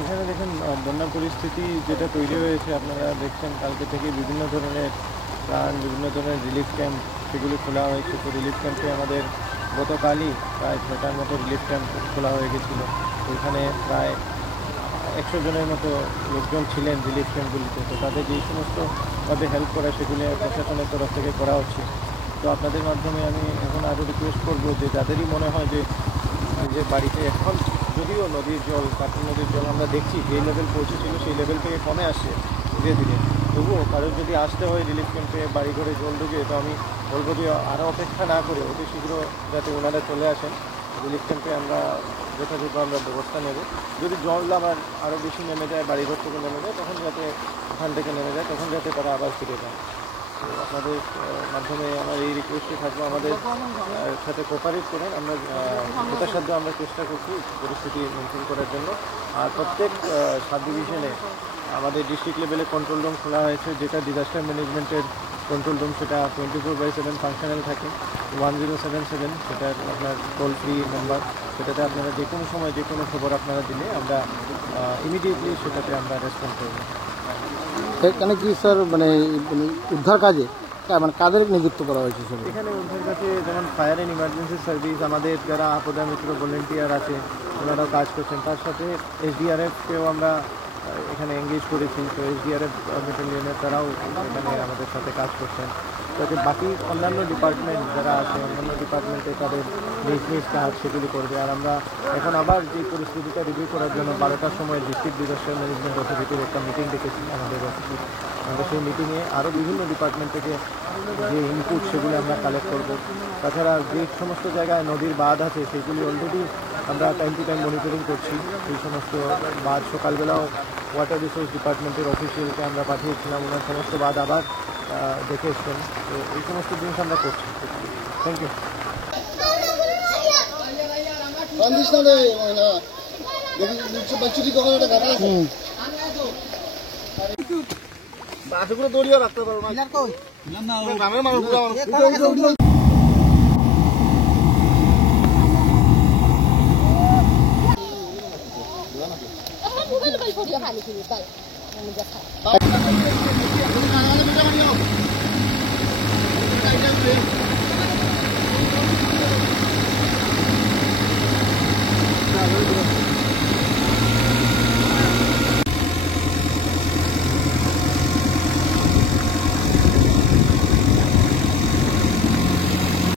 এখানে দেখেন বন্যা পরিস্থিতি যেটা তৈরি হয়েছে, আপনারা দেখছেন কালকে থেকে বিভিন্ন ধরনের প্রাণ, বিভিন্ন ধরনের রিলিফ ক্যাম্প সেগুলি খোলা হয়েছে। তো রিলিফ ক্যাম্পে আমাদের গতকালই প্রায় 6টার মতো রিলিফ ক্যাম্প খোলা হয়ে গেছিলো। ওইখানে প্রায় 100 জনের মতো লোকজন ছিলেন রিলিফ ক্যাম্পগুলিতে। তো তাদের যেই সমস্তভাবে হেল্প করা সেগুলি প্রশাসনের তরফ থেকে করা হচ্ছে। তো আপনাদের মাধ্যমে আমি এখন আরও রিকোয়েস্ট করবো যে যাদেরই মনে হয় যে নিজের বাড়িতে এখন যদিও নদীর জল, কাঠি নদীর জল আমরা দেখছি যেই লেভেল পৌঁছেছিল সেই লেভেল থেকে কমে আসছে ধীরে ধীরে, তবুও কারোর যদি আসতে হয় রিলিফ ক্যাম্পে বাড়ি ঘরে জল ঢুকে, তো আমি বলবো যে আরও অপেক্ষা না করে অতি শীঘ্র যাতে ওনারা চলে আসেন রিলিফ ক্যাম্পে। আমরা যথাযথ আমরা ব্যবস্থা নেব। যদি জল আরও বেশি নেমে যায়, বাড়িঘর থেকে নেমে যায়, তখন যাতে ওখান থেকে নেমে যায়, তখন যাতে তারা আবার ফিরে যায়। তো আপনাদের মাধ্যমে আমার এই রিকোয়েস্টে থাকবো, আমাদের সাথে কোঅপারেট করেন। আমরা যথাসাধ্য আমরা চেষ্টা করছি পরিস্থিতি মেনটেন করার জন্য। আর প্রত্যেক সাব ডিভিশনে আমাদের ডিস্ট্রিক্ট লেভেলে কন্ট্রোল রুম খোলা হয়েছে, যেটা ডিজাস্টার ম্যানেজমেন্টের কন্ট্রোল রুম, সেটা 24/7 ফাংশনাল থাকে। 1077 সেটার আপনার টোল ফ্রি নাম্বার, সেটাতে আপনারা যে কোনো সময় যে কোনো খবর আপনারা দিলে আমরা ইমিডিয়েটলি সেটাতে আমরা রেসপন্ড করব। এখানে কি স্যার মানে উদ্ধার কাজে মানে কাদের নিযুক্ত করা হয়েছে? এখানে উদ্ধার কাজে যেমন ফায়ার অ্যান্ড ইমার্জেন্সি সার্ভিস, আমাদের যারা আপদা মিত্র ভলেন্টিয়ার আছে ওনারাও কাজ করছেন। তার সাথে SDRFকেও আমরা এখানে এঙ্গেজ করেছি। তো SDRF ব্যাটালিয়নের তারাও এখানে আমাদের সাথে কাজ করছেন। যাতে বাকি অন্যান্য ডিপার্টমেন্ট যারা আছে, অন্যান্য ডিপার্টমেন্টে তাদের নিজ নিজ কাজ সেগুলি করবে। আর আমরা এখন আবার যে পরিস্থিতিটা রিভিউ করার জন্য 12টার সময় ডিস্ট্রিক্ট ডিজাস্টার ম্যানেজমেন্ট অথরিটির একটা মিটিং ডেকেছি আমাদের অফিসে। আমরা সেই মিটিংয়ে আরও বিভিন্ন ডিপার্টমেন্ট থেকে যে ইনপুট সেগুলি আমরা কালেক্ট করব। তাছাড়া যে সমস্ত জায়গায় নদীর বাঁধ আছে সেগুলি অলরেডি আমরা টাইম টু টাইম মনিটরিং করছি। এই সমস্ত বাঁধ সকালবেলাও ওয়াটার রিসোর্স ডিপার্টমেন্টের অফিসিয়ালকে আমরা পাঠিয়েছিলাম, ওনার সমস্ত বাঁধ আবার দেখে এসছেন। তো এই সমস্ত জিনিস আমরা করছি। Thank you. বাসগুলো দড়িয়ে রাখতে পারো না, গ্রামের মানুষ Hãy subscribe cho kênh Ghiền Mì Gõ để không bỏ lỡ những video hấp dẫn.